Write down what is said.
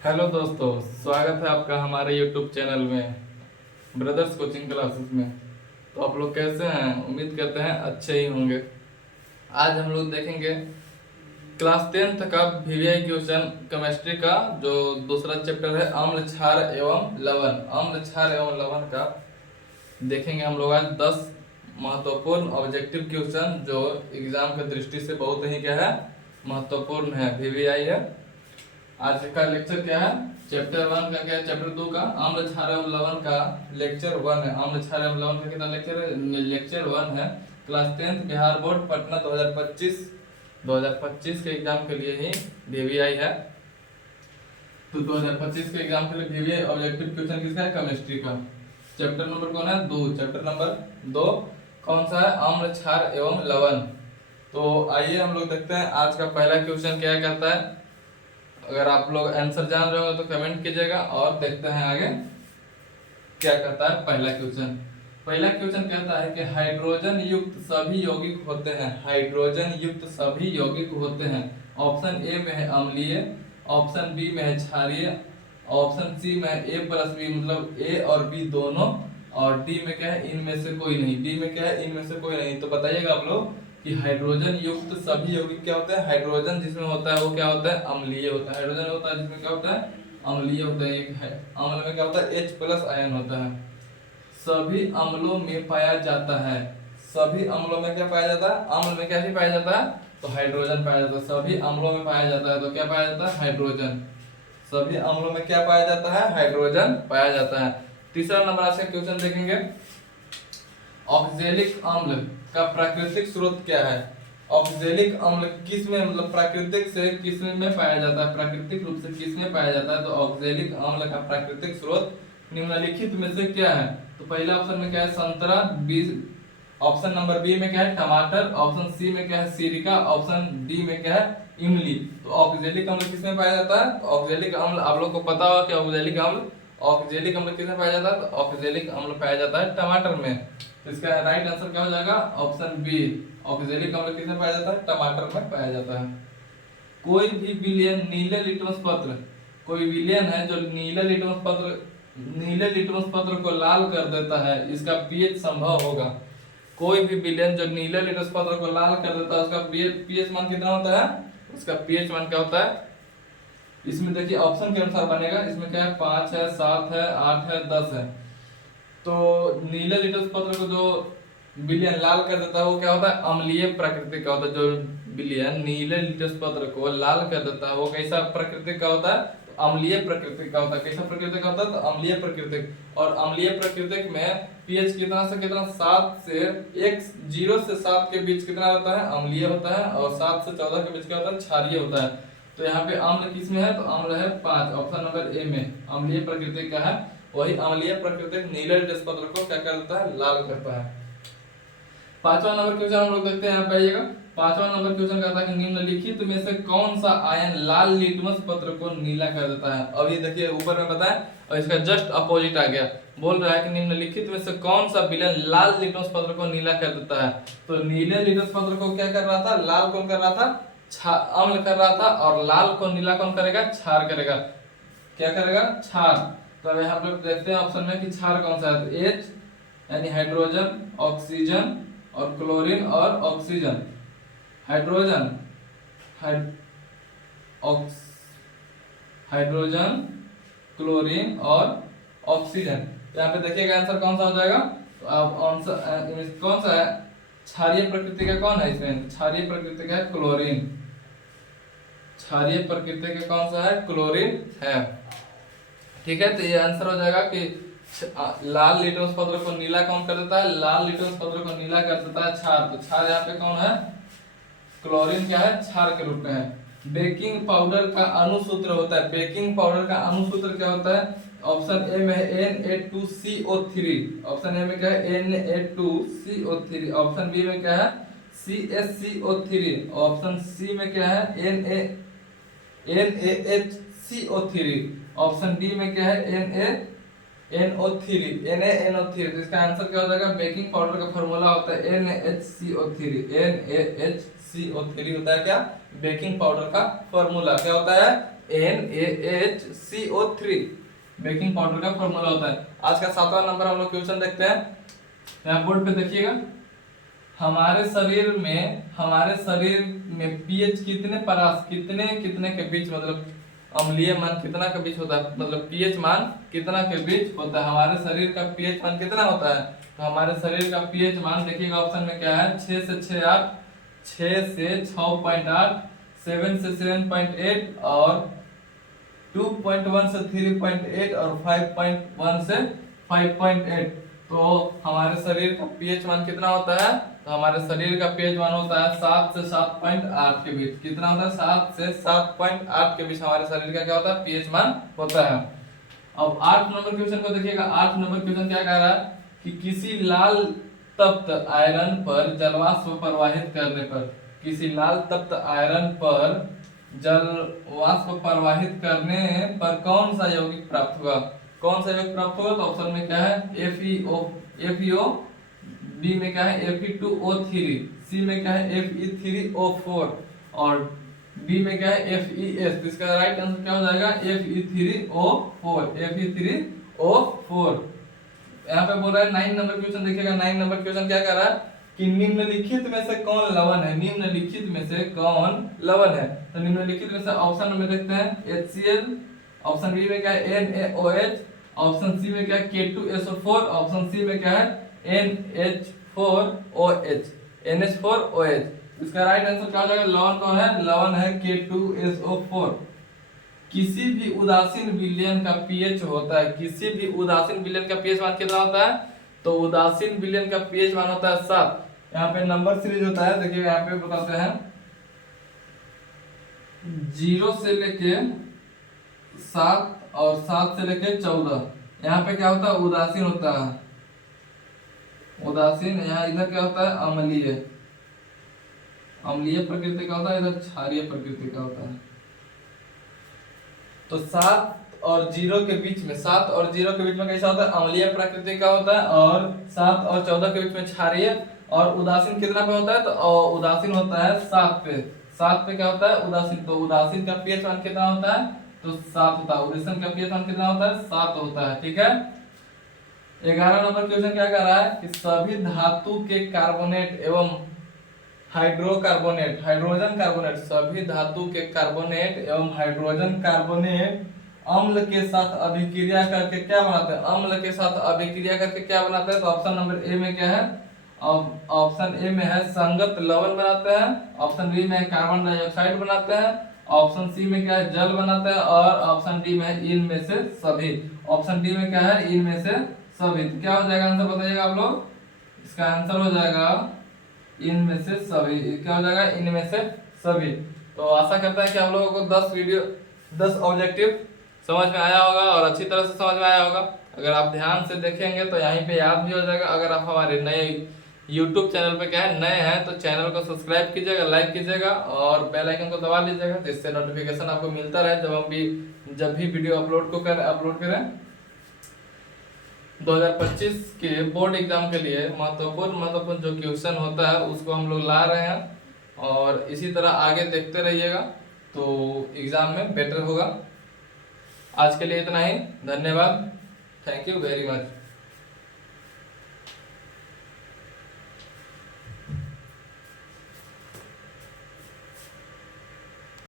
Hello दोस्तों, स्वागत है आपका हमारे यूट्यूब चैनल में ब्रदर्स कोचिंग क्लासेस में। तो आप लोग कैसे हैं? उम्मीद करते हैं अच्छे ही होंगे। आज हम लोग देखेंगे क्लास 10th का वीवीआई क्वेश्चन केमिस्ट्री का जो दूसरा चैप्टर है अम्ल क्षार एवं लवण। अम्ल क्षार एवं लवण का देखेंगे हम लोग आज 10 महत्वपूर्ण ऑब्जेक्टिव क्वेश्चन जो एग्जाम की दृष्टि से बहुत ही क्या है महत्वपूर्ण है, वीवीआई है। आज का लेक्चर क्या है? चैप्टर 1 का क्या है? चैप्टर 2 का अम्ल क्षार एवं लवण का लेक्चर 1 है। अम्ल क्षार एवं लवण का कितना लेक्चर है? लेक्चर 1 है। Class 10th Bihar board Patna 2025 के एग्जाम के लिए ही वीवीआई है। तो 2025 के एग्जाम के लिए वीवीआई ऑब्जेक्टिव क्वेश्चन किसका है? केमिस्ट्री का। चैप्टर नंबर कौन है? 2। चैप्टर नंबर 2 कौन सा है? अम्ल क्षार एवं लवण। तो आइए हम लोग देखते हैं आज का पहला क्वेश्चन क्या कहता है। अगर आप लोग आंसर जान रहे हो तो कमेंट कीजिएगा और देखते हैं आगे क्या कहता है पहला क्वेश्चन। पहला क्वेश्चन कहता है कि हाइड्रोजन युक्त सभी यौगिक होते हैं। हाइड्रोजन युक्त सभी यौगिक होते हैं। ऑप्शन ए में है अम्लीय, ऑप्शन बी में है क्षारीय, ऑप्शन सी में है ए प्लस बी मतलब ए और बी दोनों, और डी में क्या है? इनमें से कोई नहीं। डी में क्या है? इनमें से कोई नहीं। तो बताइएगा आप लोग कि हाइड्रोजन युक्त सभी यौगिक क्या होते हैं? हाइड्रोजन जिसमें होता है वो क्या होता है? अम्लीय होता है। हाइड्रोजन होता है जिसमें क्या होता है? अम्लीय होता है। एक है अम्ल में क्या होता है? H प्लस आयन होता है। सभी अम्लों में पाया जाता है। सभी अम्लों में क्या पाया जाता है? अम्ल में क्या चीज पाया जाता है? तो हाइड्रोजन पाया जाता है। सभी अम्लों में पाया जाता है तो क्या पाया जाता है? हाइड्रोजन। सभी अम्लों में क्या पाया जाता है? हाइड्रोजन पाया जाता है। तीसरा नंबर आज का क्वेश्चन देखेंगे। ऑक्जेलिक अम्ल का प्राकृतिक स्रोत क्या है? ऑक्जेलिक अम्ल किस में मतलब प्राकृतिक से किस में पाया जाता है? प्राकृतिक रूप से किस में पाया जाता है? तो ऑक्जेलिक अम्ल का प्राकृतिक स्रोत निम्नलिखित में से क्या है? तो पहला ऑप्शन में क्या है? संतरा। बी ऑप्शन नंबर बी में क्या है? टमाटर। ऑप्शन सी में क्या है? सिरका। ऑप्शन डी में क्या है? इमली। तो ऑक्जेलिक अम्ल किस में पाया जाता है? ऑक्जेलिक अम्ल आप लोग को पता होगा कि ऑक्जेलिक अम्ल किस में पाया जाता है? तो ऑक्जेलिक अम्ल पाया जाता है टमाटर में। तो इसका राइट आंसर क्या हो जाएगा? Option B. ऑक्जेलिक अम्ल किस में पाया जाता है? टमाटर में पाया जाता है। कोई भी विलयन नीले लिटमस पत्र, कोई विलयन है जो नीले लिटमस पत्र को लाल कर देता है, इसका पीएच संभव होगा। कोई भी विलयन जो नीले लिटमस पत्र को लाल कर देता है उसका पीएच मान कितना होता है? उसका पीएच मान क्या होता है? इसमें देखिए ऑप्शन के अनुसार बनेगा। इसमें क्या है? 5 है, 7 है, 8 है, 10 है। तो नीले लिटमस पत्र को जो विलयन लाल कर देता है वो क्या होता है? अम्लीय प्रकृति का होता है। जो विलयन नीले लिटमस पत्र को लाल कर देता है वो कैसा प्रकृति का होता है? तो अम्लीय प्रकृति का होता है। कैसा प्रकृति का होता है? तो अम्लीय प्रकृति। और अम्लीय प्रकृति में पीएच कितना से कितना? 7 से 0 से 7 के बीच कितना रहता है? अम्लीय होता है। और 7 से 14 के बीच क्या होता है? क्षारीय होता है। तो यहाँ पे अम्ल किस में है? तो अम्ल है 5, ऑप्शन नंबर ए में अम्लीय प्रकृति का है। वही अम्लीय प्राकृतिक नीले लिटमस पत्र को क्या कर देता है? लाल करता है। पांचवा नंबर क्वेश्चन हम लोग देखते हैं। यहाँ पे आइएगा। पांचवा नंबर क्वेश्चन कहता है कि निम्नलिखित में से कौन सा आयन लाल लिटमस पत्र को नीला कर देता है? अब ये देखिए ऊपर में बताएं और इसका जस्ट अपोजिट आ गया। बोल रहा है कि निम्नलिखित में से कौन सा विलयन लाल लिटमस पत्र को नीला कर देता है? तो नीले लिटमस पत्र को क्या कर रहा था? लाल कौन कर रहा था? अम्ल कर रहा था। और लाल को नीला कौन करेगा? क्षार करेगा। क्या करेगा? क्षार। तो अब यहाँ पे देखते हैं ऑप्शन में कि क्षार कौन सा है। तो H यानी हाइड्रोजन, ऑक्सीजन और क्लोरीन और ऑक्सीजन। हाइड्रोजन हाइड्रोजन, क्लोरीन और ऑक्सीजन। यहाँ पे देखिएगा आंसर कौन सा हो जाएगा? तो अब आंसर कौन सा है? क्षारीय प्रकृति का कौन है इसमें? क्षारीय प्रकृति का है क्लोरीन। क्षारीय प्रकृति का कौन सा है? क्लोरीन है। ठीक है, तो ये आंसर हो जाएगा कि लाल लिटमस पत्र को नीला कौन कर देता है? लाल लिटमस पत्र को नीला कर देता है क्षार। तो क्षार यहाँ पे कौन है? क्लोरीन क्या है? क्षार के रूप में है। बेकिंग पाउडर का अणुसूत्र होता है। बेकिंग पाउडर का अणुसूत्र क्या होता है? ऑप्शन ए में है Na2CO3। ऑप्शन ए में क्या है? Na2CO3। ऑप्शन बी में क्या है? CaCO3। ऑप्शन सी में क्या है? NaHCO3। ऑप्शन डी में क्या है? NaNO3। तो इसका आंसर क्या हो जाएगा? बेकिंग पाउडर का फॉर्मूला होता है NaHCO3। NaHCO3 होता है क्या, बेकिंग पाउडर का फॉर्मूला क्या होता है, NaHCO3 बेकिंग पाउडर का फॉर्मूला होता है। आज का 7वां नंबर हम लोग क्वेश्चन देखते हैं। यहाँ बोर्ड पे देखिएगा, हमारे शरीर में पीएच कितने के बीच, मतलब अम्लीय मान कितना के बीच होता है, मतलब पीएच मान कितना के बीच होता है। हमारे शरीर का पीएच मान कितना होता है, तो हमारे शरीर का पीएच मान देखिएगा ऑप्शन में क्या है, 6 से 6.8, 6 से 6.8, 7 से 7.8 और 2.1 से 3.8 और 5.1 से 5.8। तो हमारे शरीर का पीएच मान कितना होता है, तो हमारे शरीर का पीएच मान होता है 7 से 7.8 के बीच। कितना होता है, 7 से 7.8 के बीच हमारे शरीर का क्या होता है, पीएच मान होता है। अब 8 नंबर क्वेश्चन को देखिएगा। 8 नंबर क्वेश्चन क्या कह रहा है कि किसी लाल तप्त आयरन पर जलवाष्प प्रवाहित करने पर, किसी लाल तप्त आयरन पर जलवाष्प प्रवाहित करने पर कौन सा यौगिक प्राप्त हुआ, कौन सा यौगिक प्राप्त हुआ, तो ऑप्शन में क्या है FeO, बी में क्या है Fe2O3, सी में क्या है Fe3O4 और डी में क्या है FeS। तो इसका राइट आंसर क्या हो जाएगा, Fe3O4। यहाँ पे बोल रहा है 9 नंबर क्वेश्चन देखिएगा। 9 नंबर क्वेश्चन क्या कर रहा है कि निम्नलिखित में से कौन लवण है, निम्नलिखित में से कौन लवण है। तो निम्नलिखित में से ऑप्शन में देखते हैं HCl, ऑप्शन बी में क्या है NaOH, ऑप्शन सी में क्या है K2SO4, ऑप्शन सी में क्या है NH4OH। इसका राइट आंसर क्या हो जाएगा, लवण कौन है, लवण है K2SO4। किसी भी उदासीन विलयन का पीएच होता है, किसी भी उदासीन विलयन का पीएच मान कितना होता है, तो उदासीन विलयन का पीएच मान होता है 7। यहाँ पे नंबर सीरीज होता है, देखिए यहाँ पे बताते हैं 0 से लेके 7 और 7 से लेके 14। यहाँ पे क्या होता है, उदासीन होता है, उदासीन। यहाँ इधर क्या होता है, अम्लीय, अम्लीय प्रकृति का होता है, इधर क्षारीय प्रकृति का होता है। तो 7 और 0 के बीच में, 7 और 0 के बीच में कैसा होता है, अम्लीय प्रकृति का होता है, और 7 और 14 के बीच में क्षारीय। और उदासीन कितना पे होता है, तो उदासीन होता है 7 पे। 7 पे क्या होता है, उदासीन। तो उदासीन का पीएच मान कितना होता है, तो 7 होता है। उदासीन का पीएच मान कितना होता है, 7 होता है। ठीक है। 11 नंबर क्वेश्चन क्या कह रहा है कि सभी धातु के कार्बोनेट एवं हाइड्रोकार्बोनेट, हाइड्रोजन कार्बोनेट, सभी धातु के कार्बोनेट एवं हाइड्रोजन कार्बोनेट अम्ल के साथ अभिक्रिया करके क्या बनाते हैं, अम्ल के साथ अभिक्रिया करके क्या बनाते हैं। तो ऑप्शन नंबर ए में क्या है, ऑप्शन ए में है संगत लवण बनाते हैं, ऑप्शन बी में है कार्बन डाइऑक्साइड बनाते हैं, ऑप्शन सी में क्या है जल बनाते हैं, और ऑप्शन डी में है इनमें से सभी। ऑप्शन डी में क्या है, इनमें से सभी। तो क्या हो जाएगा आंसर बताइएगा आप लोग, इसका आंसर हो जाएगा इनमें से सभी। क्या हो जाएगा, इनमें से सभी। तो आशा करता है कि आप लोगों को 10 ऑब्जेक्टिव समझ में आया होगा और अच्छी तरह से समझ में आया होगा। अगर आप ध्यान से देखेंगे तो यहीं पे याद भी हो जाएगा। अगर आप हमारे नए YouTube चैनल पे क्या है नए हैं तो चैनल को सब्सक्राइब कीजिएगा, लाइक कीजिएगा और बेल आइकन को दबा लीजिएगा, जिससे नोटिफिकेशन आपको मिलता रहे जब भी वीडियो अपलोड करें। 2025 के बोर्ड एग्जाम के लिए महत्वपूर्ण जो क्वेश्चन होता है उसको हम लोग ला रहे हैं और इसी तरह आगे देखते रहिएगा तो एग्जाम में बेटर होगा। आज के लिए इतना ही, धन्यवाद, थैंक यू वेरी मच।